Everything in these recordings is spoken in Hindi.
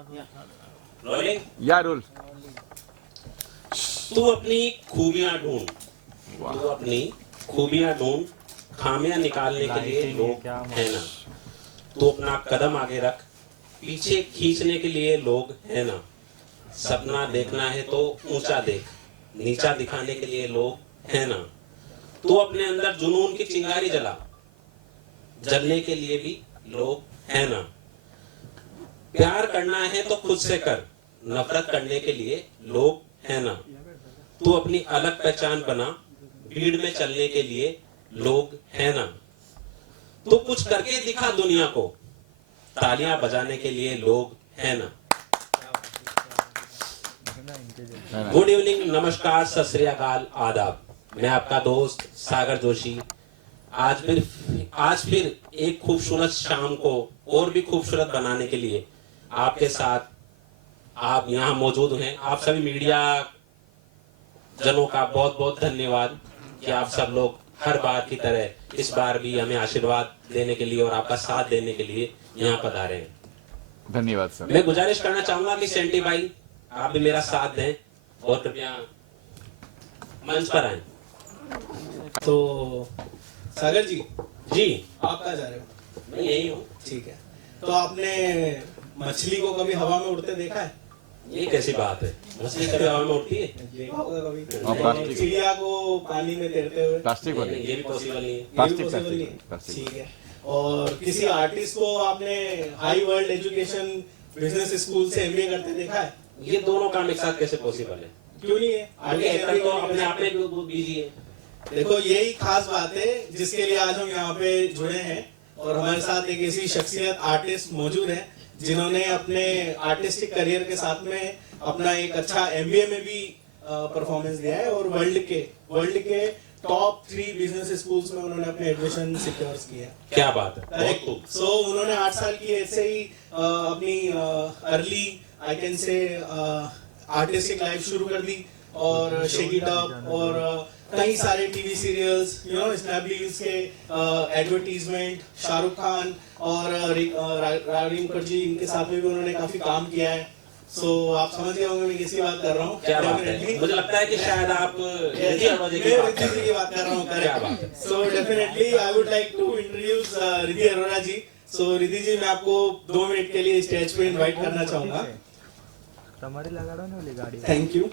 रोलिंग। या रोल। तू अपनी खूबियां ढूंढ, तू अपनी खूबियां ढूंढ, खामियां निकालने के लिए लोग हैं ना। तू अपना कदम आगे रख, पीछे खींचने के लिए लोग हैं ना। सपना देखना है तो ऊंचा देख, नीचा दिखाने के लिए लोग हैं ना। तू अपने अंदर जुनून की चिंगारी जला, जलने के लिए भी लोग हैं ना। प्यार करना है तो खुद से कर, नफरत करने के लिए लोग हैं ना। तू अपनी अलग पहचान बना, भीड़ में चलने के लिए लोग हैं ना। तू कुछ करके दिखा दुनिया को, तालियां बजाने के लिए लोग हैं ना। गुड इवनिंग, नमस्कार, सत श्री अकाल, आदाब। मैं आपका दोस्त सागर जोशी आज फिर एक खूबसूरत शाम को और भी खूबसूरत बनाने के लिए आपके साथ आप यहाँ मौजूद हैं। आप सभी मीडिया जनों का बहुत बहुत धन्यवाद कि आप सब लोग हर बार की तरह इस बार भी हमें आशीर्वाद देने के लिए और आपका साथ देने के लिए यहाँ पधारे हैं। धन्यवाद सर। मैं गुजारिश करना चाहूंगा कि सेंटी भाई आप भी मेरा साथ दें और कृपया मंच पर आए। तो सागर जी आप कहाँ जा रहे हो? मैं यही हूँ। ठीक है। तो आपने मछली को कभी हवा में उड़ते देखा है? ये कैसी बात है, मछली कभी हवा में उड़ती है? देखा होगा कभी। हाँ, प्लास्टिक। चिड़िया को पानी में तैरते हुए। प्लास्टिक वाले। ये भी पॉसिबल नहीं है। ये भी प्लास्टिक, possible नहीं है? प्लास्टिक। ठीक है। और किसी आर्टिस्ट को आपने high world education business school से एमबीए करते देखा है? ये दोनों काम एक साथ कैसे पॉसिबल है? क्यों नहीं है? आगे एक्टर तो अपने आप में बहुत बिजी है। देखो यही खास बात है जिसके लिए आज हम यहाँ पे जुड़े हैं और हमारे साथ एक ऐसी शख्सियत आर्टिस्ट मौजूद है जिन्होंने अपने आर्टिस्टिक करियर के साथ में अपना एक अच्छा एमबीए में भी परफॉर्मेंस दिया है और वर्ल्ड के टॉप 3 बिजनेस स्कूल्स में उन्होंने अपने एडमिशन सिक्योर किया है। क्या बात है, बहुत करेक्ट। खूब। सो उन्होंने 8 साल की ऐसे ही अपनी early I can say artistic life शुरू कर दी और शेक इट अप और कई सारे टीवी सीरियल्स स्नैपडील्स के एडवर्टीजमेंट, शाहरुख खान और रानी मुखर्जी इनके साथ में भी उन्होंने काफी काम किया है। सो आप समझ गए होंगे मैं किसकी बात कर रहा हूँ। क्या बात है, मुझे लगता है कि शायद आप रिद्धि अरोड़ा जी की बात कर रहे रिद्धि जी की बात कर रहा हूँ। क्या बात है। So definitely I would like to introduce Riddhi Arora ji. So Riddhi ji मैं आपको 2 मिनट के लिए स्टेज पे इनवाइट करना चाहूंगा। તમારી લગાડો ને ઓલી ગાડી थैंक यू।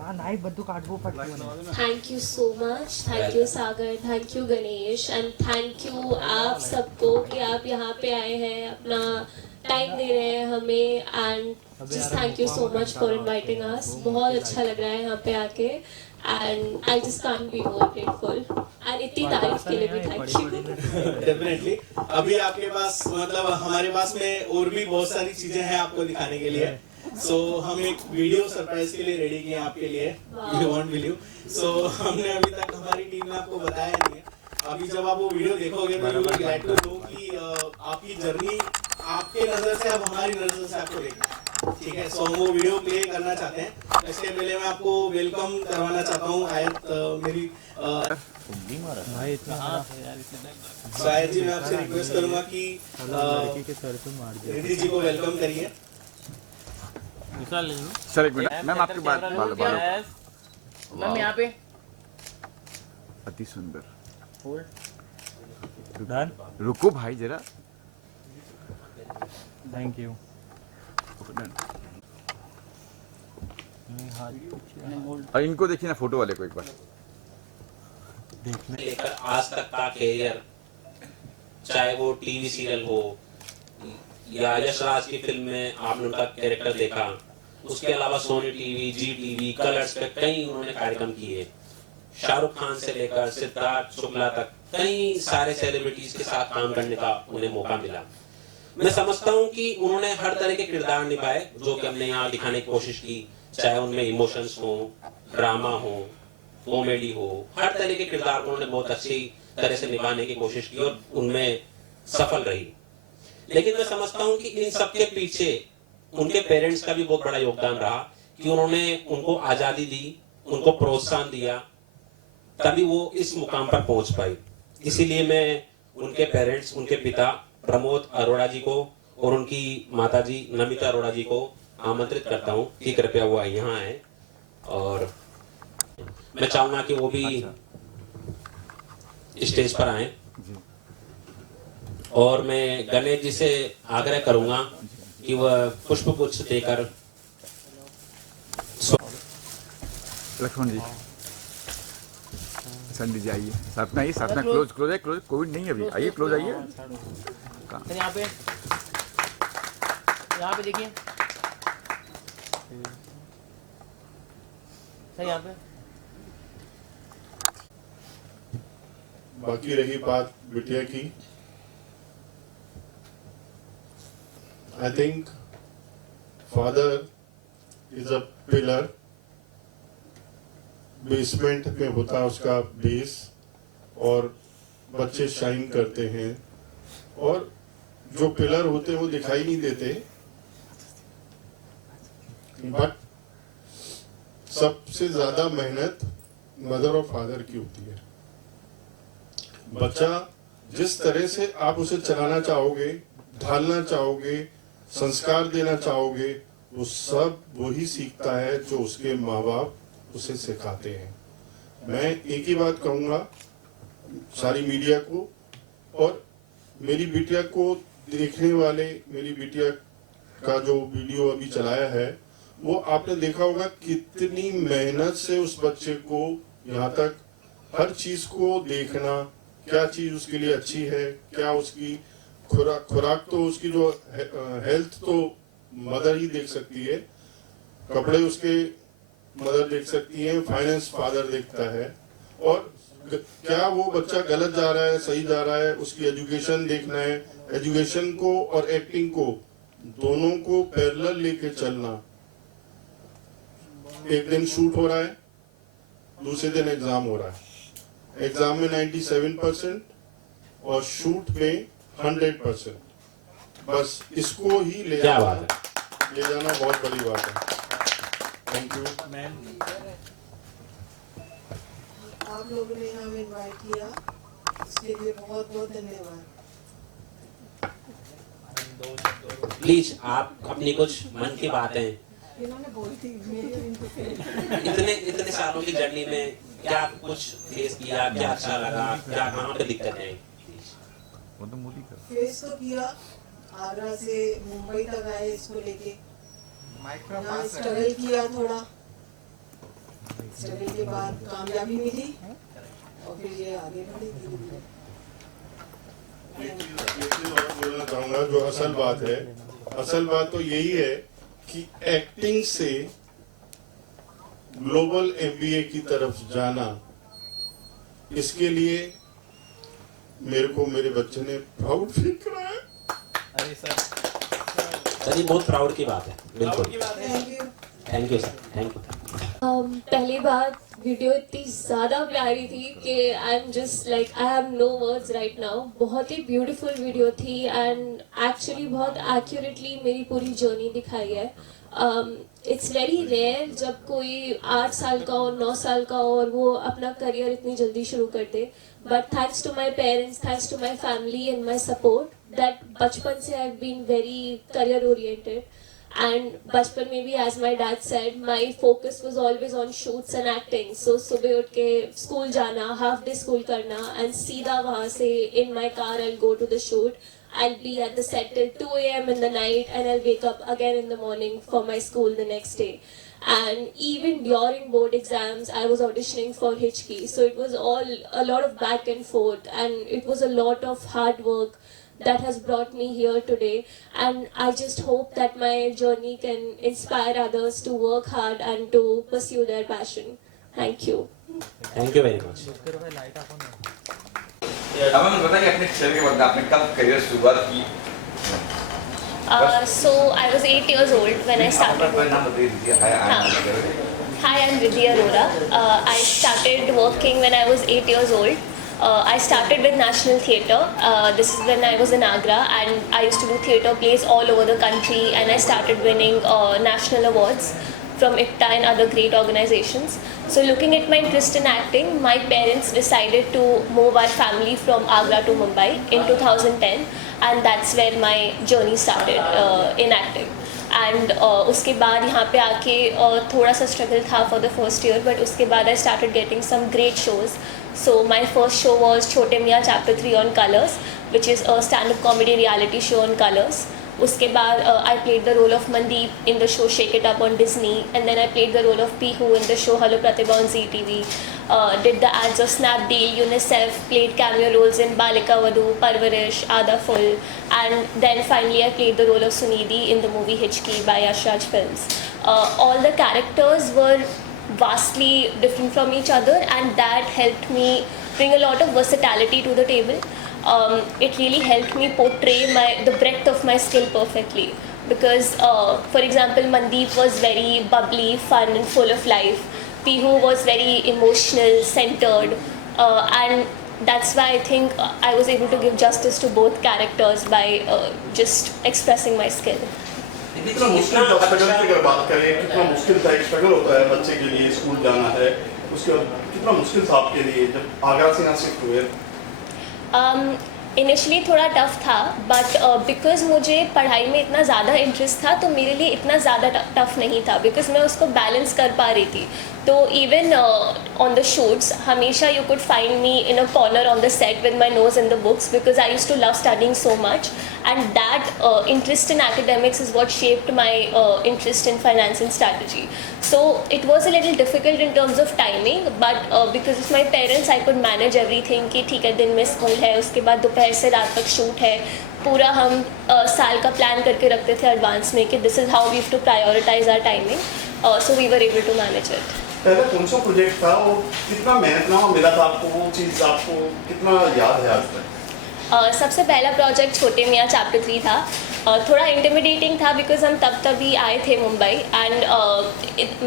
આ નાઈ બધું કાઢવું પડશે Thank you so much. Thank you Sagar. Thank you Ganesh. And thank you आप सबको कि आप यहाँ पे आए हैं, अपना टाइम दे रहे हैं हमें and just thank you so much for inviting us. बहुत अच्छा लग रहा है यहाँ पे आके and I just can't be more grateful. And इतनी तारीफ के लिए भी thank you. डेफिनेटली अभी आपके पास मतलब हमारे पास में और भी बहुत सारी चीजें हैं आपको दिखाने के लिए। सो हम एक वीडियो सरप्राइज के लिए रेडी किए हैं आपके लिए। You won't believe. सो हमने अभी तक हमारी टीम ने आपको बताया नहीं है। अभी जब आप वो वीडियो देखोगे तो you will get to know कि आपकी जर्नी आपके नजर से अब हमारी नजर से आपको देखना है। ठीक है। सो हम वो वीडियो प्ले करना चाहते हैं। इसके पहले मैं आपको वेलकम करवाना चाहता हूँ आयत मेरी भाई इतना शायद जी मैं आपसे रिक्वेस्ट करूंगा कि लड़की के सर पे मार दिया रिद्धि जी को वेलकम करिए। सर एक मिनट मैम आपकी बात मैम यहाँ पे अति सुंदर। डन रुको भाई जरा। थैंक यू और इनको देखिए ना फोटो वाले को एक बार। लेकर आज तक का कैरियर, चाहे वो टीवी सीरियल हो या यश राज की फिल्म में आपने उनका कैरेक्टर देखा, उसके अलावा सोनी टीवी, जी टीवी, कलर्स पे कई उन्होंने कार्यक्रम किए। शाहरुख खान से लेकर सिद्धार्थ शुक्ला तक कई सारे सेलिब्रिटीज के साथ काम करने का उन्हें मौका मिला। मैं समझता हूँ कि उन्होंने हर तरह के किरदार निभाए जो कि हमने यहाँ दिखाने की कोशिश की, चाहे उनमें इमोशंस हो, ड्रामा हो, कॉमेडी हो, हर तरह के किरदार को उन्होंने बहुत अच्छी तरह से निभाने की कोशिश की और उनमें सफल रही। लेकिन मैं समझता हूँ कि इन सबके पीछे उनके पेरेंट्स का भी बहुत बड़ा योगदान रहा कि उन्होंने उनको आजादी दी, उनको प्रोत्साहन दिया, तभी वो इस मुकाम पर पहुंच पाई। इसीलिए मैं उनके पेरेंट्स, उनके पिता प्रमोद अरोड़ा जी को और उनकी माताजी नमिता अरोड़ा जी को आमंत्रित करता हूँ कि कृपया वो यहाँ आए, और मैं चाहूंगा कि वो भी स्टेज पर आए। और मैं गणेश जी से आग्रह करूंगा कि वह पुष्प गुच्छ देकर। लक्ष्मण जी, संडे जी आइए, साथ में आइए, साथ में क्लोज क्लोज है, क्लोज, कोविड नहीं है अभी, आइए क्लोज आइए। सर यहाँ पे देखिए सर, यहाँ पे। बाकी रही बात बिटिया की, I think father is a pillar, basement में होता है उसका बेस, और बच्चे शाइन करते हैं, और जो पिलर होते हैं वो दिखाई नहीं देते, बट सबसे ज्यादा मेहनत मदर और फादर की होती है। बच्चा जिस तरह से आप उसे चलाना चाहोगे, ढालना चाहोगे, संस्कार देना चाहोगे, वो सब वही सीखता है जो उसके माँ बाप उसे सिखाते हैं। मैं एक ही बात कहूँगा सारी मीडिया को और मेरी बिटिया को देखने वाले, मेरी बिटिया का जो वीडियो अभी चलाया है वो आपने देखा होगा कितनी मेहनत से उस बच्चे को यहाँ तक हर चीज को देखना, क्या चीज उसके लिए अच्छी है, क्या उसकी खुराक तो उसकी जो हेल्थ तो मदर ही देख सकती है, कपड़े उसके मदर देख सकती है, फाइनेंस फादर देखता है, और क्या वो बच्चा गलत जा रहा है, सही जा रहा है, उसकी एजुकेशन देखना है। एजुकेशन को और एक्टिंग को दोनों को पैरेलल लेके चलना। एक दिन शूट हो रहा है, दूसरे दिन एग्जाम हो रहा है। एग्जाम में 97% और शूट में 100%। बस इसको ही ले जाना बहुत बड़ी बात है। Thank you ma'am. आप लोगों ने हमें इनवाइट किया, इसके लिए बहुत बहुत धन्यवाद। प्लीज आप अपनी कुछ मन की बातें, इन्होंने बोल दी इतने सालों की जर्नी में क्या कुछ फेस किया, क्या अच्छा लगा, क्या कहाँ पे दिक्कत है? फेस तो किया, आगरा से मुंबई तक आए इसको लेके, यहाँ स्ट्रगल किया थोड़ा, स्ट्रगल के बाद कामयाबी मिली और फिर ये आगे बढ़ी धीरे-धीरे। बोलना चाहूंगा जो असल बात है, असल बात तो यही है कि एक्टिंग से ग्लोबल MBA की तरफ जाना, इसके लिए मेरे को मेरे बच्चे ने प्राउड फील कराया। अरे सर ये बहुत प्राउड की बात है, बिल्कुल। Thank you sir, thank you. पहली बात, वीडियो इतनी ज़्यादा प्यारी थी कि I am just like I have no words right now. बहुत ही ब्यूटीफुल वीडियो थी एंड एक्चुअली बहुत एक्यूरेटली मेरी पूरी जर्नी दिखाई है। इट्स वेरी रेयर जब कोई 8 साल का और 9 साल का और वो अपना करियर इतनी जल्दी शुरू कर दे, but thanks to my parents, thanks to my family and my support, that बचपन से I have been very career oriented. And बचपन में भी, as my dad said, my focus was always on shoots and acting. So सुबह उठ के स्कूल जाना, half day school करना, and सीधा वहाँ से in my car I'll go to the shoot. I'll be at the set till 2 a.m. in the night, and I'll wake up again in the morning for my school the next day. And even during board exams, I was auditioning for Hitchkey. So it was all a lot of back and forth, and it was a lot of hard work that has brought me here today. And I just hope that my journey can inspire others to work hard and to pursue their passion. Thank you. Thank you very much. अब हमें बताइए अपने खेल के बाद आपने कब करियर शुरुआत की? So I was 8 years old when I started. Hi, I'm Vidhi Arora. I started working when I was 8 years old. I started with National Theatre. This is when I was in Agra, and I used to do theatre plays all over the country, and I started winning national awards from IPTA and other great organizations. So looking at my interest in acting, my parents decided to move our family from Agra to Mumbai in 2010, and that's where my journey started in acting. And उसके बाद यहाँ पे आके थोड़ा सा स्ट्रगल था for the first year, but उसके बाद I started getting some great shows. So my first show was Chote Miyan Chapter 3 on Colors, which is a stand-up comedy reality show on Colors. उसके बाद I played the role of Mandeep in the show Shake It Up on Disney, and then I played the role of Pihu in the show Hello Pratibha on ZTV. Did the ads of Snapdeal, UNICEF, played cameo roles in Balika Vadhu, Parvarish, Aada Full, and then finally I played the role of Sunidhi in the movie Hichki by Yash Raj Films. All the characters were vastly different from each other, and that helped me bring a lot of versatility to the table. It really helped me portray the breadth of my skill perfectly, because for example, Mandeep was very bubbly, fun and full of life. Pihu was very emotional, centered, and that's why I think I was able to give justice to both characters by just expressing my skill. कितना मुश्किल था स्ट्रगल की अगर बात करें, कितना मुश्किल था, एक स्ट्रगल होता है बच्चे के लिए, स्कूल जाना है, उसके बाद कितना मुश्किल था आपके लिए जब आगरा से यहाँ शिफ्ट हुए? इनिशियली थोड़ा टफ था, बट बिकॉज मुझे पढ़ाई में इतना ज़्यादा इंटरेस्ट था तो मेरे लिए इतना ज़्यादा टफ नहीं था, बिकॉज मैं उसको बैलेंस कर पा रही थी. तो इवन ऑन द शूट्स हमेशा you could find me in a corner on the set with my nose in the books, because I use to love studying so much, and that interest in academics is what shaped my interest in finance and strategy. So it was a little difficult in terms of timing, but because of my parents I could manage everything कि ठीक है दिन में स्कूल है, उसके बाद दोपहर से रात तक शूट है, पूरा हम साल का प्लान करके रखते थे एडवांस में कि this is how we have to prioritise our timing, so we were able to manage it. पहले कौन सा प्रोजेक्ट था और कितना मेहनतनामा मिला था आपको, वो चीज़ आपको कितना याद है आज तक? सबसे पहला प्रोजेक्ट छोटे मियाँ चैप्टर 3 था. थोड़ा इंटिमिडेटिंग था बिकॉज हम तभी आए थे मुंबई, एंड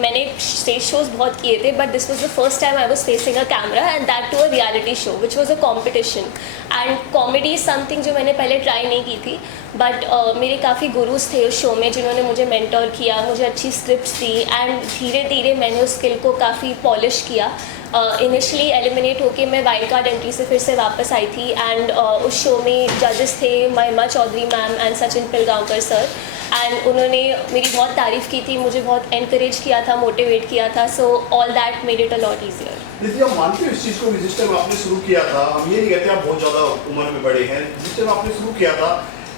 मैंने स्टेज शोज बहुत किए थे, but this was the first time I was facing a camera and that too a reality show which was a competition. And comedy something जो मैंने पहले ट्राई नहीं की थी, बट मेरे काफ़ी गुरुज थे उस शो में जिन्होंने मुझे मेंटोर किया, मुझे अच्छी स्क्रिप्ट्स दी, एंड धीरे धीरे मैंने उस स्किल को काफ़ी पॉलिश किया. इनिशियली एलिमिनेट होके मैं वाइल्ड कार्ड एंट्री से फिर से वापस आई थी, एंड उस शो में जजेस थे Mahima Chaudhary ma'am and Sachin Pilgaonkar sir, and उन्होंने मेरी बहुत तारीफ़ की थी, मुझे बहुत एनकरेज किया था, मोटिवेट किया था. So all that made it a lot easier. दीदी आप मानते हो इस चीज़ को कि जिस टाइम आपने शुरू किया था, हम ये नहीं कहते आप बहुत ज़्यादा उम्र में बड़े हैं, जिस टाइम आपने शुरू किया था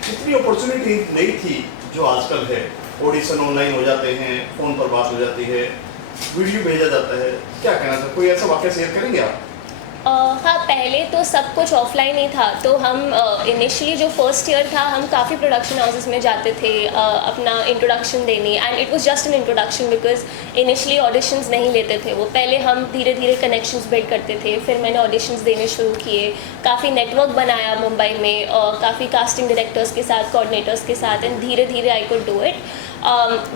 इतनी अपॉर्चुनिटी नहीं थी जो आजकल है. ऑडिशन ऑनलाइन हो जाते हैं, फ़ोन पर बात हो जाती है, वीडियो भेजा जाता है, क्या कहना था, कोई ऐसा वाक़या शेयर करेंगे आप? हाँ, पहले तो सब कुछ ऑफलाइन ही था, तो हम इनिशियली जो फर्स्ट ईयर था हम काफ़ी प्रोडक्शन हाउसेस में जाते थे अपना इंट्रोडक्शन देने, and it was just an introduction because initially auditions नहीं लेते थे वो. पहले हम धीरे धीरे कनेक्शंस बिल्ड करते थे, फिर मैंने ऑडिशंस देने शुरू किए, काफ़ी नेटवर्क बनाया मुंबई में, काफ़ी कास्टिंग डायरेक्टर्स के साथ, कोऑर्डिनेटर्स के साथ, एंड धीरे धीरे I could do it.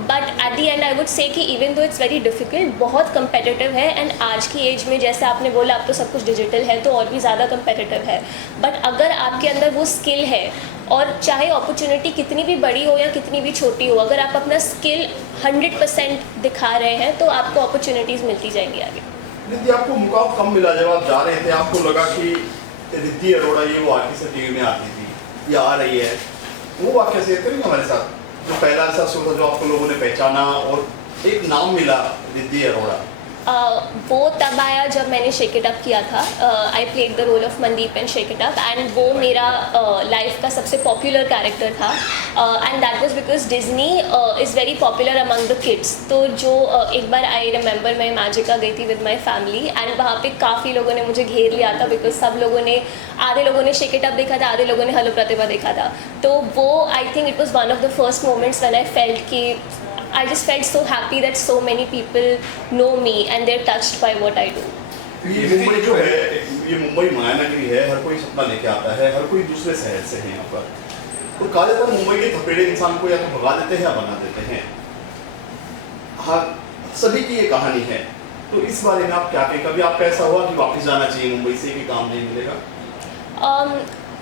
But at the end I would say कि even though it's very difficult, बहुत कंपेटिटिव है, एंड आज की एज में जैसे आपने बोला अब तो सब कुछ डिजिटल है तो और भी ज़्यादा कंपेटिटिव है. बट अगर आपके अंदर वो स्किल है, और चाहे अपॉर्चुनिटी कितनी भी बड़ी हो या कितनी भी छोटी हो, अगर आप अपना स्किल 100% दिखा रहे हैं तो आपको अपॉर्चुनिटीज़ मिलती जाएंगी आगे. दीदी आपको मुकाम कम मिला जब आप जा रहे थे, आपको लगा कि रिद्धि अरोड़ा ये वो आर्टिस्ट टीवी में आती थी या आ रही है, वो वाक़या शेयर करेंगे हमारे साथ, जो पहला ऐसा शो था जो आपको लोगों ने पहचाना और एक नाम मिला रिद्धि अरोड़ा? वो तब आया जब मैंने शेक इट अप किया था. I played the role of Mandeep in shake it up, and वो मेरा लाइफ का सबसे पॉपुलर कैरेक्टर था, and that was because Disney is very popular among the kids. तो जो एक बार आई रिमेंबर मैं मैजिका गई थी विद माई फैमिली, एंड वहाँ पे काफ़ी लोगों ने मुझे घेर लिया था बिकॉज सब लोगों ने, आधे लोगों ने शेक इट अप देखा था, आधे लोगों ने हेलो प्रतिभा देखा था. तो वो I think it was one of the first moments when I felt कि I just felt so happy that so many people know me and they're touched by what I do. ये मुंबई जो है, ये मुंबई माया नगरी है, हर कोई सपना लेके आता है, हर कोई दूसरे शहर से है यहाँ पर, और कहा जाता है मुंबई के थपेड़े इंसान को या तो भगा देते हैं या बना देते हैं. हाँ, सभी की ये कहानी है, तो इस बारे में आप क्या कहें, कभी आपका ऐसा हुआ कि वापस जाना चाहिए मुंबई से कि काम नहीं मिलेगा?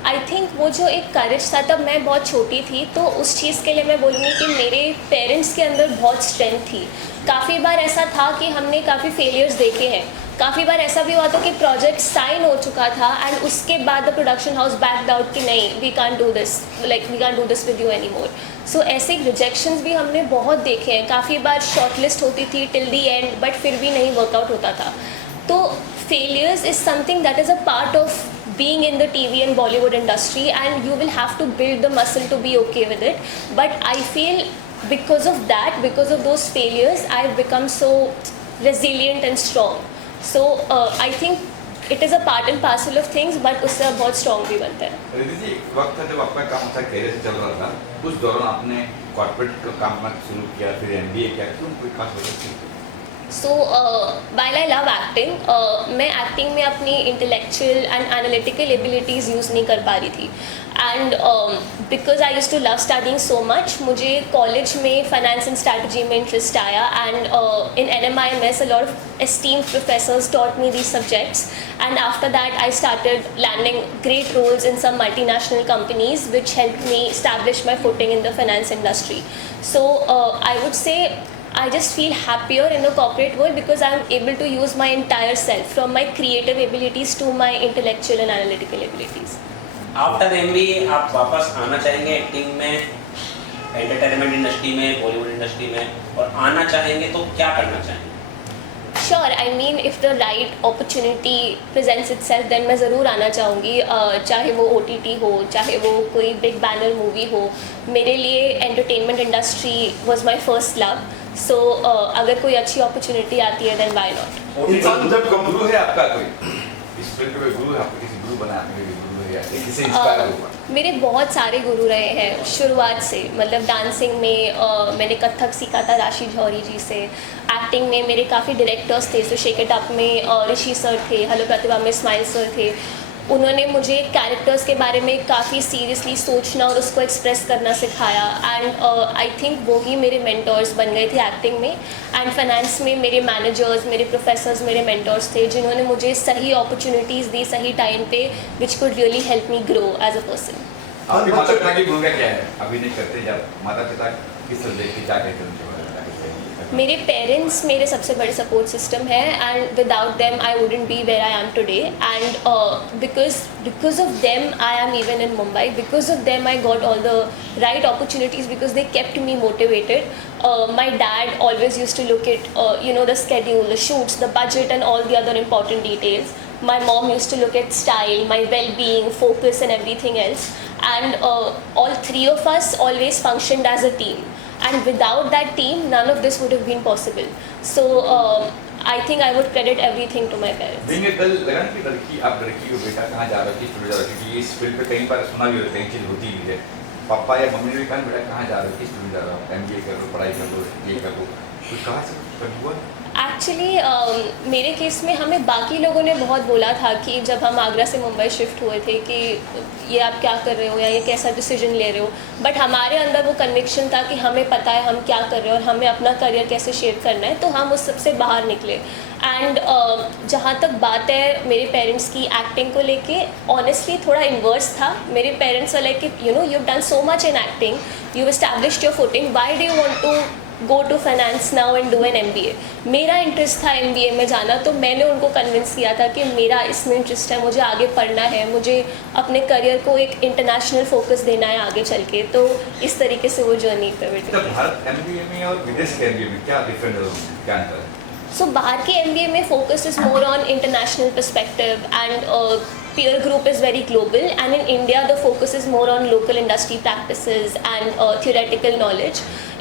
आई थिंक वो जो एक करेज था, तब मैं बहुत छोटी थी, तो उस चीज़ के लिए मैं बोलूँगी कि मेरे पेरेंट्स के अंदर बहुत स्ट्रेंथ थी। काफ़ी बार ऐसा था कि हमने काफ़ी फेलियर्स देखे हैं, काफ़ी बार ऐसा भी हुआ था कि प्रोजेक्ट साइन हो चुका था एंड उसके बाद the production house backed out कि नहीं, we can't do this, like we can't do this with you any more. So ऐसे रिजेक्शंस भी हमने बहुत देखे हैं। काफ़ी बार शॉर्टलिस्ट होती थी टिल दी एंड, बट फिर भी नहीं वर्कआउट होता था। तो failures is something that is a part of being in the TV and Bollywood industry, and you will have to build the muscle to be okay with it. But I feel because of that, because of those failures, I've become so resilient and strong. So I think it is a part and parcel of things, but उससे आप बहुत strong भी बनते हैं। रिद्धि जी, एक वक्त था जब आपका काम था कैरियर से चल रहा था, उस दौरान आपने कॉर्पोरेट का काम करना शुरू किया, फिर MBA किया, क्यों कोई खास वजह थी? So while I love acting, मैं एक्टिंग में अपनी intellectual and analytical abilities use नहीं कर पा रही थी। And because I use to love studying so much, मुझे कॉलेज में फाइनेंस एंड स्ट्रैटेजी में इंटरेस्ट आया, and in NMIMS a lot of esteemed professors taught me these subjects, and after that I started landing great roles in some multinational companies which helped me establish my footing in the finance industry. So I would say I just feel happier in the corporate world because I'm able to use my entire self, from my creative abilities to my intellectual and analytical abilities. After MBA आप वापस आना चाहेंगे एक्टिंग में, एंटरटेनमेंट इंडस्ट्री में, बॉलीवुड इंडस्ट्री में, और आना चाहेंगे तो क्या करना चाहेंगे? Sure, I mean if the right opportunity presents itself, then मैं ज़रूर आना चाहूँगी, चाहे वो OTT हो, चाहे वो कोई बिग बैनर मूवी हो। मेरे लिए entertainment industry was my first love. So अगर कोई अच्छी अपॉर्चुनिटी आती है देन व्हाई नॉट। इंसान जब गुरु है आपका कोई, इस फील्ड में गुरु है आपका, किसी गुरु बना आपके गुरु है या किसी इंस्पायर हुआ? मेरे बहुत सारे गुरु रहे हैं शुरुआत से, मतलब डांसिंग में मैंने कथक सीखा था राशि जौहरी जी से। एक्टिंग में मेरे काफ़ी डायरेक्टर्स थे, सो शेक इट अप में ऋषि सर थे, हेलो प्रतिभा में इस्माइल सर थे। उन्होंने मुझे कैरेक्टर्स के बारे में काफ़ी सीरियसली सोचना और उसको एक्सप्रेस करना सिखाया, एंड आई थिंक वो ही मेरे मेंटर्स बन गए थे एक्टिंग में। एंड फाइनेंस में मेरे मैनेजर्स, मेरे प्रोफेसर्स मेरे मेंटर्स थे, जिन्होंने मुझे सही अपॉर्चुनिटीज़ दी सही टाइम पे, which could really help me grow as a person. आपके माता पिता की भूमिका क्या है? अभिनय करते जब माता पिता किस तरह देखते, क्या कहते हैं? मेरे पेरेंट्स मेरे सबसे बड़े सपोर्ट सिस्टम है, and without them I wouldn't be where I am today, and because of them I am even in Mumbai, because of them I got all the right opportunities, because they kept me motivated. My dad always used to look at the schedule, the shoots, the budget and all the other important details. My mom used to look at style, my well-being, focus and everything else, and all three of us always functioned as a team, and without that team none of this would have been possible. So I think I would credit everything to my parents. Being a girl, लगा ना कि लड़की, आप लड़की को बेटा कहाँ जा रहा है, किस फील्ड जा रहा है, क्योंकि इस फील्ड पे कई बार सुना भी होता है, चीज़ होती भी है। पापा या मम्मी ने भी कहा बेटा कहाँ जा रहे हो, किस फील्ड जा रहा हो, MBA कर लो, पढ़ाई कर लो, ये कर लो, कुछ कहाँ से कुछ हुआ? एक्चुअली मेरे केस में हमें बाकी लोगों ने बहुत बोला था कि जब हम आगरा से मुंबई शिफ्ट हुए थे कि ये आप क्या कर रहे हो या ये कैसा डिसीजन ले रहे हो, बट हमारे अंदर वो कन्विक्शन था कि हमें पता है हम क्या कर रहे हैं और हमें अपना करियर कैसे शेप करना है, तो हम उस सबसे बाहर निकले। एंड जहाँ तक बात है मेरे पेरेंट्स की एक्टिंग को लेके, ऑनेस्टली थोड़ा इन्वर्स था। मेरे पेरेंट्स वाले कि you have done so much in acting, you established your footing, why do you want to go to finance now and do an MBA? मेरा इंटरेस्ट था MBA में जाना, तो मैंने उनको कन्विंस किया था कि मेरा इसमें इंटरेस्ट है, मुझे आगे पढ़ना है, मुझे अपने करियर को एक इंटरनेशनल फोकस देना है आगे चल के। तो इस तरीके से वो जर्नी पे बेटे। तो भारत MBA में और विदेश के MBA में क्या डिफरेंस है, क्या अंतर है? सो बाहर के MBA में focus is more on international perspective and peer group is very global, and in India the focus is more on local industry practices and theoretical knowledge.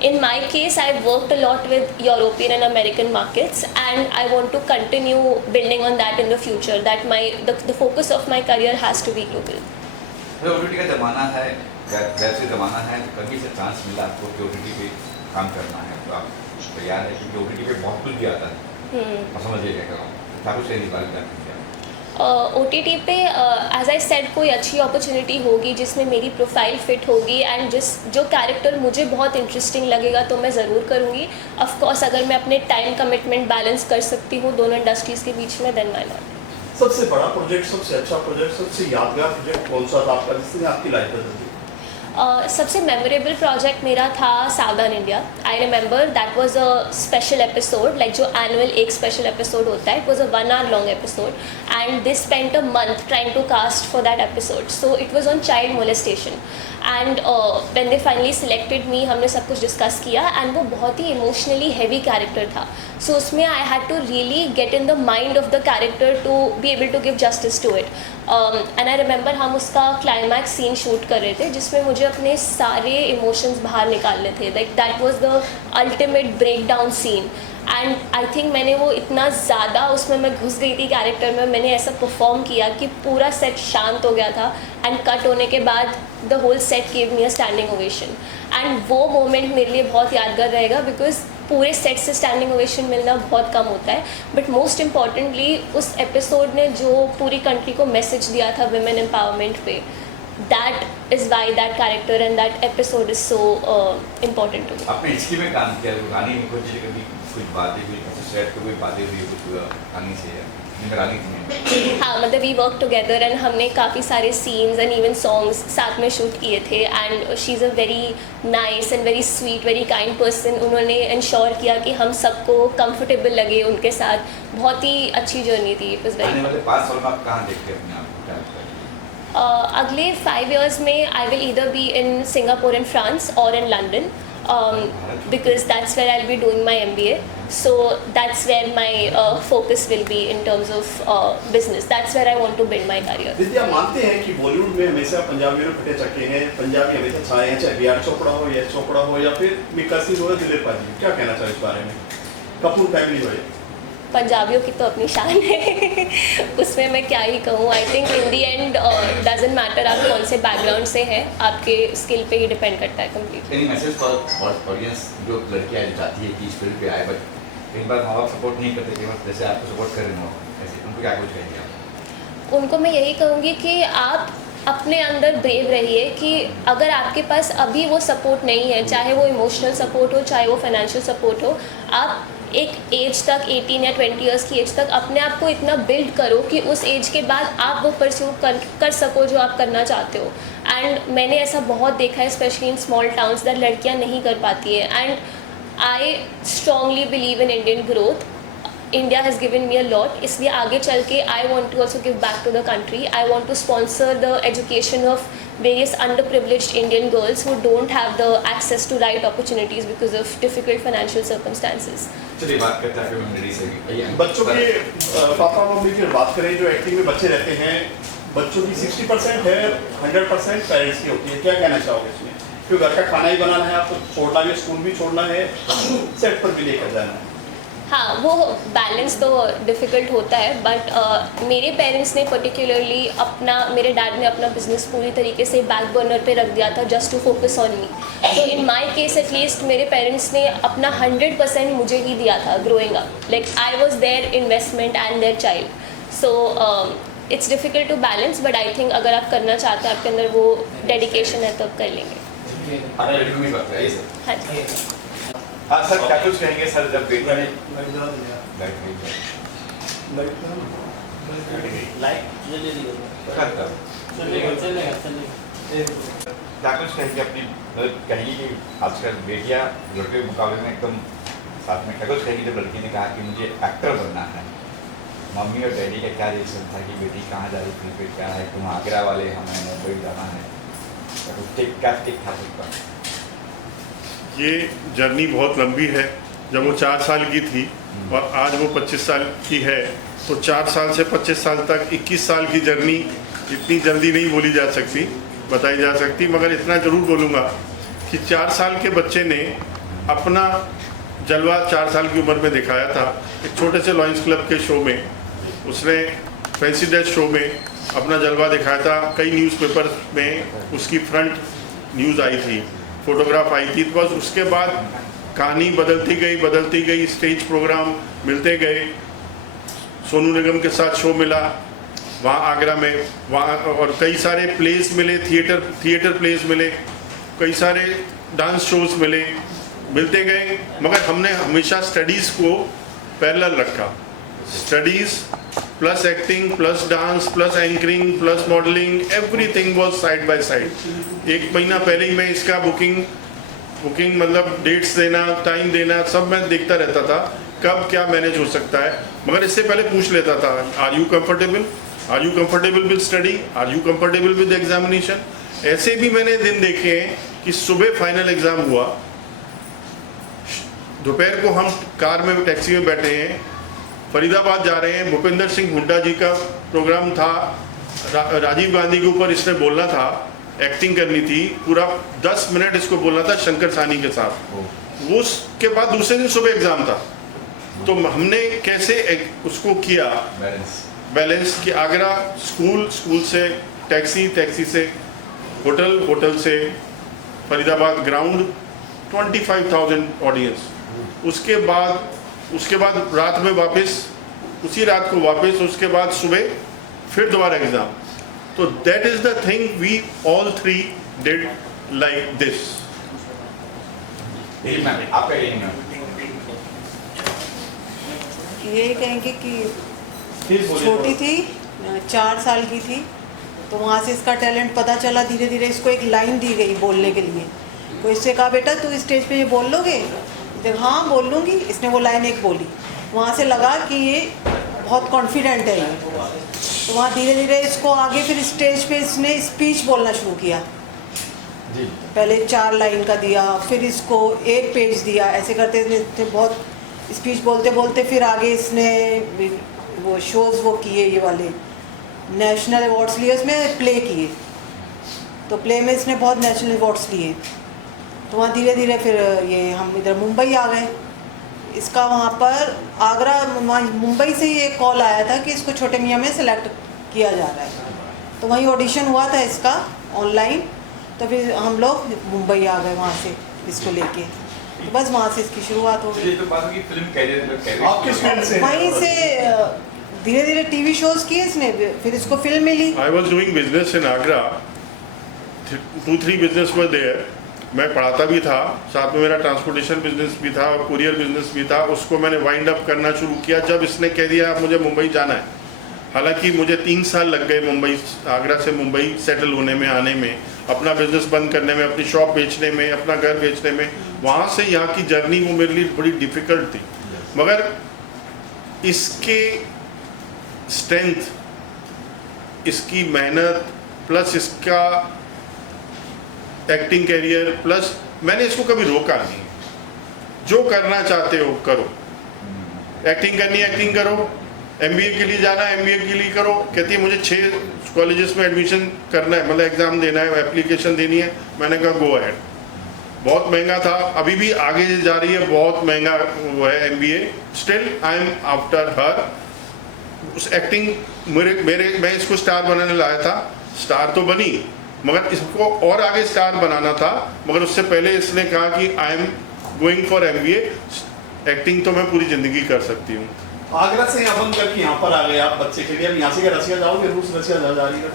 In my case, I've worked a lot with European and American markets, and I want to continue building on that in the future, that the focus of my career has to be global. OTT का ज़माना है, वेब से ज़माना है, तो कभी से चांस मिला आपको कि OTT पे काम करना है, तो आप तैयार है? क्योंकि OTT पे बहुत कुछ भी आता है, और समझिए क्या कर रहा हूँ, क्या कुछ नहीं बात करते हैं। OTT पे एज आई सेड कोई अच्छी अपॉर्चुनिटी होगी जिसमें मेरी प्रोफाइल फिट होगी, एंड जो कैरेक्टर मुझे बहुत इंटरेस्टिंग लगेगा तो मैं ज़रूर करूँगी। ऑफ कोर्स अगर मैं अपने टाइम कमिटमेंट बैलेंस कर सकती हूँ दोनों इंडस्ट्रीज़ के बीच में, देन व्हाई नॉट। सबसे बड़ा प्रोजेक्ट, सबसे अच्छा प्रोजेक्ट, सबसे यादगार प्रोजेक्ट कौन सा था आपका जिसने आपकी लाइफ बदल दी? सबसे मेमोरेबल प्रोजेक्ट मेरा था Savdhaan India. I remember that was a special episode, like जो एनुअल एक स्पेशल एपिसोड होता है. It was a 1 hour long episode and they spent a month trying to cast for that episode. So it was on child molestation and when they finally selected me, हमने सब कुछ डिस्कस किया एंड वो बहुत ही इमोशनली हैवी कैरेक्टर था. सो उसमें I had to really get in the mind of the character to be able to give justice to it. And I remember हम उसका क्लाइमैक्स सीन शूट कर रहे थे जिसमें मुझे अपने सारे इमोशंस बाहर निकालने थे. Like that was the ultimate breakdown scene and I think मैंने वो इतना ज़्यादा उसमें मैं घुस गई थी कैरेक्टर में. मैंने ऐसा परफॉर्म किया कि पूरा सेट शांत हो गया था एंड कट होने के बाद the whole set give me a standing ovation. And वो मोमेंट मेरे लिए बहुत यादगार रहेगा बिकॉज पूरे सेट से स्टैंडिंग ओवेशन मिलना बहुत कम होता है. बट मोस्ट इम्पॉर्टेंटली उस एपिसोड ने जो पूरी कंट्री को मैसेज दिया था विमेन एम्पावरमेंट पे, that is why that character and that episode is so important to me. आपने हिस्ट्री में काम किया, गाने में कभी कुछ बातें हुई, सेट पे कोई बातें हुई कुछ गाने से हाँ, मतलब वी वर्क टुगेदर एंड हमने काफ़ी सारे सीन्स एंड इवन सॉन्ग्स साथ में शूट किए थे. And she is a very nice and very sweet, very kind person. उन्होंने इंश्योर किया कि हम सबको कंफर्टेबल लगे उनके साथ. बहुत ही अच्छी जर्नी थी. It was very. 5 साल में आप कहाँ देखते हैं अपने आप को? अगले 5 years में I will either be in Singapore and France और in London. Because that's where I'll be doing my MBA. So that's where my focus will be in terms of business. That's where I want to build my career. दीदी, आप मानते हैं कि बॉलीवुड में हमेशा पंजाबियों ने फटे चक्के हैं, पंजाबी हमेशा छाए हैं, चाहे बी.आर. चोपड़ा हो, यश चोपड़ा हो या फिर मिक्का सिंह हो या दिलीप पाजी. क्या कहना चाहिए इस बारे में? कपूर फैमिली हो, पंजाबियों की तो अपनी शान है. उसमें मैं क्या ही कहूँ. I think in the and doesn't matter आप कौन से बैकग्राउंड से हैं, आपके स्किल पे ही डिपेंड करता है completely. Any message for audience जो लड़कियां चाहती है कि इस फील्ड पे आए बट कई बार माँ बाप सपोर्ट नहीं करते, कई बार जैसे आपको सपोर्ट कर रहे हो, ऐसे उनको क्या कुछ कहेंगे आप? उनको मैं यही कहूँगी कि आप अपने अंदर ब्रेव रहिए कि अगर आपके पास अभी वो सपोर्ट नहीं है, चाहे वो इमोशनल सपोर्ट हो, चाहे वो फाइनेंशियल सपोर्ट हो, आप एक एज तक 18 या 20 ईयर्स की एज तक अपने आप को इतना बिल्ड करो कि उस एज के बाद आप वो परस्यू कर सको जो आप करना चाहते हो. एंड मैंने ऐसा बहुत देखा है specially in small towns that लड़कियां नहीं कर पाती है. And I strongly believe in Indian growth. India has given me a lot, इसलिए आगे चल के I want to also give back to the country. I want to sponsor the education of various underprivileged Indian girls who don't have the access to right opportunities because of difficult financial circumstances. चलिए बात करते हैं मेमोरी से. बच्चों के पापा मम्मी की बात करें, जो एक्टिंग में बच्चे रहते हैं, बच्चों की 60% है, 100% पेरेंट्स की होती है. क्या कहना चाहोगे इसमें? क्योंकि घर का खाना ही बनाना है, आपको छोड़ना है, स्कूल भी छोड़ना है, सेट पर भी लेकर जाना है. हाँ, वो बैलेंस तो डिफ़िकल्ट होता है. बट मेरे पेरेंट्स ने पर्टिकुलरली मेरे डैड ने अपना बिजनेस पूरी तरीके से बैक बर्नर पे रख दिया था just to focus on me. तो इन माई केस एटलीस्ट मेरे पेरेंट्स ने अपना 100% मुझे ही दिया था growing up. Like I was their investment and their child. So it's difficult to balance. But I think अगर आप करना चाहते हैं, आपके अंदर वो डेडिकेशन है, तो आप कर लेंगे. हाँ जी. हाँ सर, क्या कुछ कहेंगे सर जब बेटा ने क्या कुछ कहेंगे अपनी, कहेंगे कि आजकल बेटियां लड़के के मुकाबले में एकदम साथ में, क्या कुछ कहेंगे जब लड़की ने कहा कि मुझे एक्टर बनना है, मम्मी और डैडी का क्या रिएक्शन था कि बेटी कहाँ जा रही थी, फिर क्या है, तुम आगरा वाले, हमें मुंबई जाना है, क्या ठीक था उसका? ये जर्नी बहुत लंबी है. जब वो 4 साल की थी और आज वो 25 साल की है, तो 4 साल से 25 साल तक 21 साल की जर्नी इतनी जल्दी नहीं बोली जा सकती, बताई जा सकती. मगर इतना ज़रूर बोलूँगा कि 4 साल के बच्चे ने अपना जलवा 4 साल की उम्र में दिखाया था. एक छोटे से लॉयंस क्लब के शो में उसने फैंसी ड्रेस शो में अपना जलवा दिखाया था. कई न्यूज़पेपर में उसकी फ्रंट न्यूज़ आई थी, फोटोग्राफ आई थी. बस उसके बाद कहानी बदलती गई, स्टेज प्रोग्राम मिलते गए. सोनू निगम के साथ शो मिला वहाँ आगरा में, वहाँ और कई सारे प्लेस मिले, थिएटर प्लेस मिले, कई सारे डांस शोज मिलते गए. मगर हमने हमेशा स्टडीज़ को पैरेलल रखा. Studies plus acting, plus dance, plus anchoring, plus modeling, everything was side by side. एक महीना पहले ही मैं इसका बुकिंग मतलब डेट्स देना, टाइम देना, सब मैं देखता रहता था कब क्या मैनेज हो सकता है, मगर इससे पहले पूछ लेता था are you comfortable with study, are you comfortable with examination. ऐसे भी मैंने दिन देखे हैं कि सुबह फाइनल एग्जाम हुआ, दोपहर को हम कार में टैक्सी में बैठे हैं, फरीदाबाद जा रहे हैं, भूपेंद्र सिंह हुड्डा जी का प्रोग्राम था, राजीव गांधी के ऊपर इसने बोलना था, एक्टिंग करनी थी, पूरा 10 मिनट इसको बोलना था शंकर सानी के साथ। वो उसके बाद दूसरे दिन सुबह एग्जाम था, तो हमने कैसे उसको किया बैलेंस कि आगरा स्कूल से टैक्सी से होटल से फरीदाबाद ग्राउंड 25,000 ऑडियंस, उसके बाद रात में वापस, उसी रात को वापस, उसके बाद सुबह फिर दोबारा एग्जाम। तो that is the thing we all three did like this. यही कहेंगे कि छोटी थी, 4 साल की थी, तो वहाँ से इसका टैलेंट पता चला। धीरे धीरे इसको एक लाइन दी गई बोलने के लिए, कोई इससे कहा बेटा तू स्टेज पे ये बोल लोगे, हाँ बोल लूँगी। इसने वो लाइन एक बोली, वहाँ से लगा कि ये बहुत कॉन्फिडेंट है ये, तो वहाँ धीरे धीरे इसको आगे फिर स्टेज पे इसने स्पीच बोलना शुरू किया। पहले 4 लाइन का दिया, फिर इसको 1 पेज दिया, ऐसे करते इसने बहुत स्पीच बोलते बोलते फिर आगे इसने वो शोज़ वो किए, ये वाले नेशनल अवार्ड्स लिए, उसमें प्ले किए, तो प्ले में इसने बहुत नेशनल अवार्ड्स लिए। तो वहाँ धीरे धीरे फिर ये हम इधर मुंबई आ गए। इसका वहाँ पर आगरा मुंबई से ही एक कॉल आया था कि इसको छोटे मियाँ में सेलेक्ट किया जा रहा है, तो वहीं ऑडिशन हुआ था इसका ऑनलाइन। तो फिर हम लोग मुंबई आ गए वहाँ से इसको लेके, तो बस वहाँ से इसकी शुरुआत हो गई। वहीं से धीरे धीरे टीवी शोज किए इसने, फिर इसको फिल्म मिली। I was doing business in Agra, 2-3 business were there. मैं पढ़ाता भी था, साथ में मेरा ट्रांसपोर्टेशन बिजनेस भी था और कुरियर बिजनेस भी था। उसको मैंने वाइंड अप करना शुरू किया जब इसने कह दिया आप मुझे मुंबई जाना है। हालांकि मुझे 3 साल लग गए मुंबई, आगरा से मुंबई सेटल होने में, आने में, अपना बिजनेस बंद करने में, अपनी शॉप बेचने में, अपना घर बेचने में। वहाँ से यहाँ की जर्नी वो मेरे लिए बड़ी डिफ़िकल्ट थी, मगर इसके स्ट्रेंथ, इसकी मेहनत, प्लस इसका एक्टिंग कैरियर, प्लस मैंने इसको कभी रोका नहीं। जो करना चाहते हो करो, एक्टिंग करनी है एक्टिंग करो, MBA के लिए जाना है MBA के लिए करो। कहती है मुझे 6 कॉलेजेस में एडमिशन करना है, मतलब एग्ज़ाम देना है, एप्लीकेशन देनी है। मैंने कहा गो अहेड। बहुत महंगा था, अभी भी आगे जा रही है, बहुत महंगा वो है MBA। Still I am after her. उस एक्टिंग मैं इसको स्टार बनाने लाया था, स्टार तो बनी, मगर इसको और आगे स्टार बनाना था। मगर उससे पहले इसने कहा कि I am going for MBA, acting तो मैं पूरी ज़िंदगी कर सकती हूँ। आगरा से यहाँ बंद करके यहाँ पर आ गए आप बच्चे के लिए। अब यहाँ से क्या रशिया जाओगे? रूस रशिया जा रही है?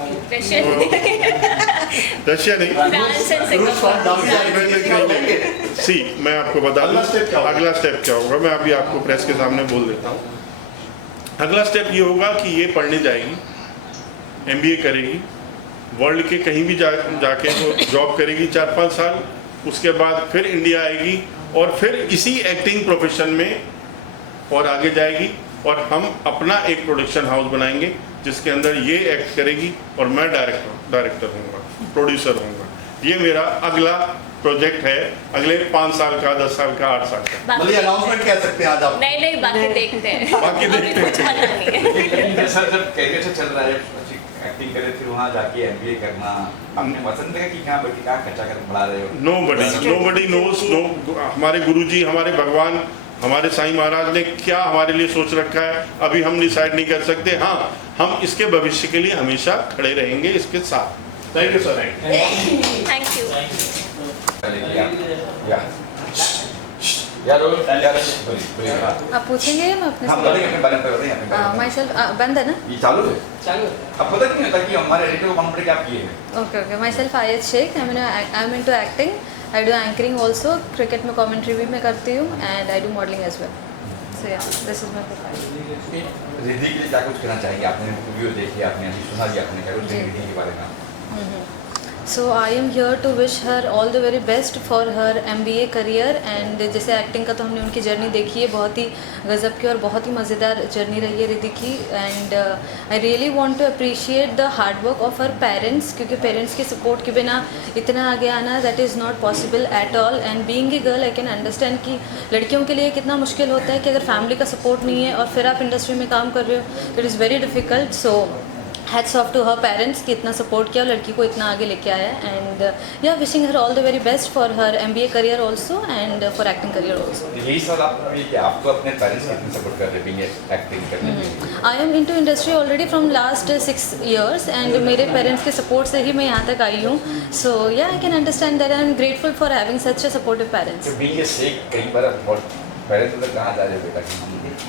रशिया नहीं, सी मैं आपको बता दूँ अगला स्टेप क्या होगा। मैं अभी आपको प्रेस के सामने बोल देता हूँ। अगला स्टेप ये होगा कि ये पढ़ने जाएगी, MBA करेगी, वर्ल्ड के कहीं भी जाके वो जॉब करेगी 4-5 साल। उसके बाद फिर इंडिया आएगी और फिर इसी एक्टिंग प्रोफेशन में और आगे जाएगी, और हम अपना एक प्रोडक्शन हाउस बनाएंगे जिसके अंदर ये एक्ट करेगी और मैं डायरेक्टर होऊंगा, प्रोड्यूसर होऊंगा। ये मेरा अगला प्रोजेक्ट है, अगले 5 साल का, 10 साल का, 8 साल का। मतलब अनाउंसमेंट कह सकते हैं आज आप? नहीं, बाकी देखते हैं। बाकी देखते हैं। सर जब कैरियर से चल रहा है, एक्टिंग करे, फिर वहाँ जाके MBA करना, आपने पसंद है कि कहाँ बैठी कहाँ खर्चा कर बढ़ा रहे हो? Nobody nose. हमारे गुरुजी, हमारे भगवान, हमारे साईं महाराज ने क्या हमारे लिए सोच रखा है अभी हम डिसाइड नहीं कर सकते। हाँ, हम इसके भविष्य के लिए हमेशा खड़े रहेंगे इसके साथ। Thank you sir. Thank you. आप पूछेंगे मैं अपने हम बताएंगे अपने बारे में, बताएंगे माय सेल्फ बंद है ना? ये चालू है अब पता नहीं होता कि हमारे एडिटर को कॉम्पिटेट क्या किए हैं। Okay myself Ayat Shaikh, I am into acting, I do anchoring also, cricket में कमेंट्री भी मैं करती हूँ, and I do modelling as well. So yeah, this is my profile. Riddhi के लिए क्या कुछ कहना चाहेंगे? आपने वीडियो देखी, आपने अभी सुना भी, आपने क्या कुछ रिद्धि के बारे में? So I am here to wish her all the very best for her MBA career and जैसे एक्टिंग का तो हमने उनकी जर्नी देखी है, बहुत ही गज़ब की और बहुत ही मज़ेदार जर्नी रही है रिद्धि की. And I really want to appreciate the hard work of her parents, क्योंकि पेरेंट्स के सपोर्ट के बिना इतना आगे आना that is not possible at all. And being a girl I can understand कि लड़कियों के लिए कितना मुश्किल होता है कि अगर फैमिली का सपोर्ट नहीं है और फिर आप इंडस्ट्री में काम कर रहे हो, it is very difficult. So hats off to her parents कि इतना सपोर्ट किया और लड़की को इतना आगे लेके आया. एंड या wishing her all the very best for her MBA career also and for acting career also. यही सवाल आपको अपने पेरेंट्स कितने सपोर्ट कर रहे हैं एक्टिंग करने के लिए? I am into industry already from last 6 years and मेरे पेरेंट्स के सपोर्ट से ही मैं यहाँ तक आई हूँ. So yeah I can understand that I am grateful for having such a supportive parents. तो बीइंग ए सेक कई बार पेरेंट्स उधर कहाँ जा रहे हो बेटा कि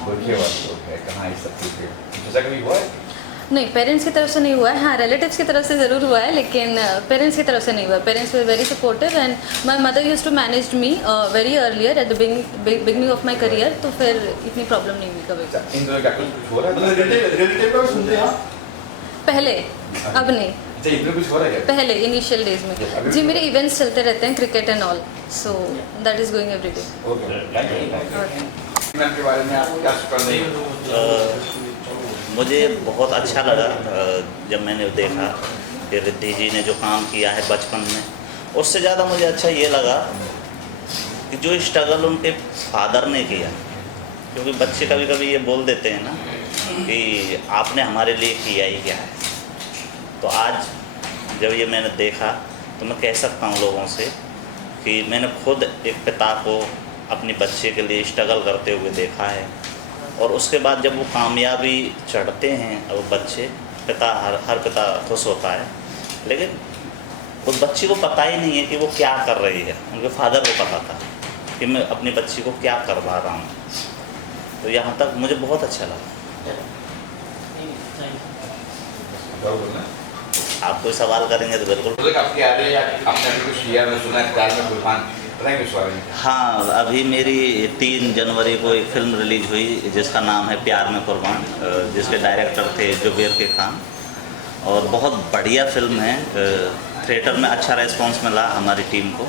गोरखे वाले लोग है, कहाँ इस सब चीज़ पे जैसा कभी हुआ है? नहीं, पेरेंट्स की तरफ से नहीं हुआ है. हाँ, रिलेटिव्स की तरफ से ज़रूर हुआ है, लेकिन पेरेंट्स की तरफ से नहीं हुआ. Parents were very supportive and my mother used to manage me very earlier at the beginning of my career. तो फिर इतनी प्रॉब्लम नहीं हुई कभी. इन दोनों क्या कुछ हो रहा है? रिलेटिव का सुनते हैं पहले, अब नहीं. अच्छा, इधर कुछ हो रहा है क्या? पहले इनिशियल डेज में जी मेरे इवेंट्स चलते रहते हैं, cricket and all. So that is going every day. Okay, thank you. Ma'am के बारे में आप क्या कर रहे हो? मुझे बहुत अच्छा लगा जब मैंने देखा कि रिद्धि जी ने जो काम किया है बचपन में. उससे ज़्यादा मुझे अच्छा ये लगा कि जो स्ट्रगल उनके फादर ने किया, क्योंकि बच्चे कभी कभी ये बोल देते हैं ना कि आपने हमारे लिए किया ही क्या है. तो आज जब ये मैंने देखा तो मैं कह सकता हूँ लोगों से कि मैंने खुद एक पिता को अपने बच्चे के लिए स्ट्रगल करते हुए देखा है. और उसके बाद जब वो कामयाबी चढ़ते हैं और बच्चे, पिता हर पिता खुश होता है, लेकिन उस बच्ची को पता ही नहीं है कि वो क्या कर रही है. उनके फादर को पता था कि मैं अपनी बच्ची को क्या करवा रहा हूँ. तो यहाँ तक मुझे बहुत अच्छा लगा. आप कोई सवाल करेंगे तो बिल्कुल. आपकी आ रही है, आपने कुछ किया, मैं सुना है प्यार में कुर्बान. हाँ, अभी मेरी 3 जनवरी को एक फ़िल्म रिलीज हुई जिसका नाम है प्यार में कुर्बान, जिसके डायरेक्टर थे जुबेर के खान. और बहुत बढ़िया फिल्म है. थिएटर में अच्छा रेस्पॉन्स मिला हमारी टीम को,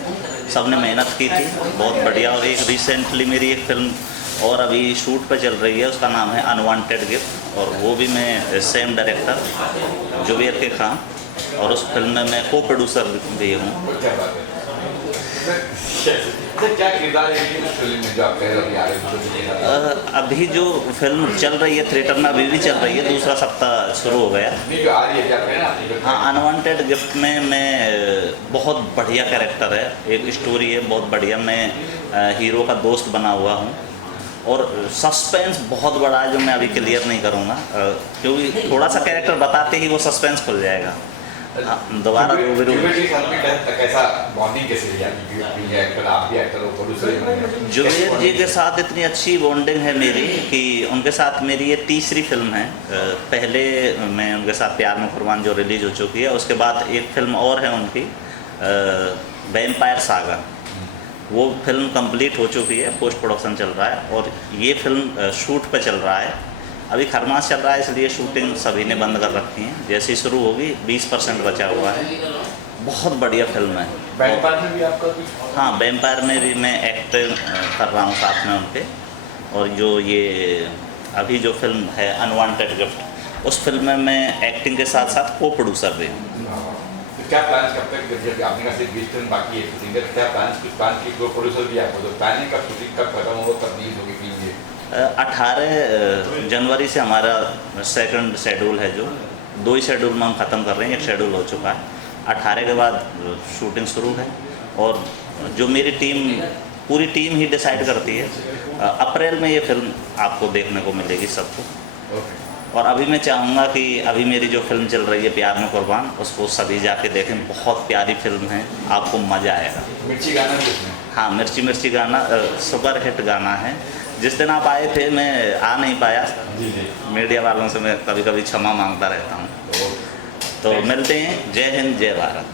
सब ने मेहनत की थी, बहुत बढ़िया. और एक रिसेंटली मेरी एक फ़िल्म और अभी शूट पे चल रही है, उसका नाम है अनवांटेड गिफ्ट, और वो भी मैं सेम डायरेक्टर जुबेर के खान, और उस फिल्म में मैं को प्रोड्यूसर भी हूँ. क्या किरदार है इस फिल्म में जो आप कह रहे हैं? अभी जो फिल्म चल रही है थिएटर में, अभी भी चल रही है, दूसरा सप्ताह शुरू हो गया. जो आ रही है क्या कहना? हाँ, अनवांटेड गिफ्ट में मैं बहुत बढ़िया कैरेक्टर है, एक स्टोरी है बहुत बढ़िया. मैं हीरो का दोस्त बना हुआ हूँ और सस्पेंस बहुत बड़ा है जो मैं अभी क्लियर नहीं करूँगा, क्योंकि थोड़ा सा कैरेक्टर बताते ही वो सस्पेंस खुल जाएगा. दोबारा जुबेर जी के साथ इतनी अच्छी बॉन्डिंग है मेरी कि उनके साथ मेरी ये तीसरी फिल्म है. पहले मैं उनके साथ प्यार में कुर्बान जो रिलीज हो चुकी है, उसके बाद एक फिल्म और है उनकी वैम्पायर सागा. वो फिल्म कंप्लीट हो चुकी है, पोस्ट प्रोडक्शन चल रहा है, और ये फिल्म शूट पे चल रहा है. अभी खरमास चल रहा है, इसलिए शूटिंग सभी ने बंद कर रखी है. जैसे ही शुरू होगी 20% बचा हुआ है. बहुत बढ़िया फिल्म है. वैम्पायर में भी आपका कुछ? हाँ, वैम्पायर में भी मैं एक्ट कर रहा हूँ साथ में उनके. और जो ये अभी जो फिल्म है अनवांटेड गिफ्ट, उस फिल्म में मैं एक्टिंग के साथ साथ को प्रोड्यूसर भी हूँ. क्या प्लान्स कब तक, जब आपने कहा सिर्फ 20 दिन बाकी है शूटिंग, क्या प्लान की को प्रोड्यूसर भी आपको, तो प्लानिंग कब, शूटिंग कब खत्म होगा, कब रिलीज होगी फिल्म? 18 जनवरी से हमारा सेकंड शेड्यूल है, जो 2 ही शेड्यूल में हम ख़त्म कर रहे हैं, एक शेड्यूल हो चुका है. 18 के बाद शूटिंग शुरू है. और जो मेरी टीम, पूरी टीम ही डिसाइड करती है. अप्रैल में ये फिल्म आपको देखने को मिलेगी सबको. और अभी मैं चाहूँगा कि अभी मेरी जो फिल्म चल रही है प्यार में कुर्बान, उसको सभी जाके देखें. बहुत प्यारी फिल्म है, आपको मज़ा आएगा. मिर्ची गाना भी उसमें? हाँ, मिर्ची मिर्ची गाना सुपर हिट गाना है. जिस दिन आप आए थे मैं आ नहीं पाया, मीडिया वालों से मैं कभी कभी क्षमा मांगता रहता हूँ. तो मिलते हैं. जय हिंद, जय भारत.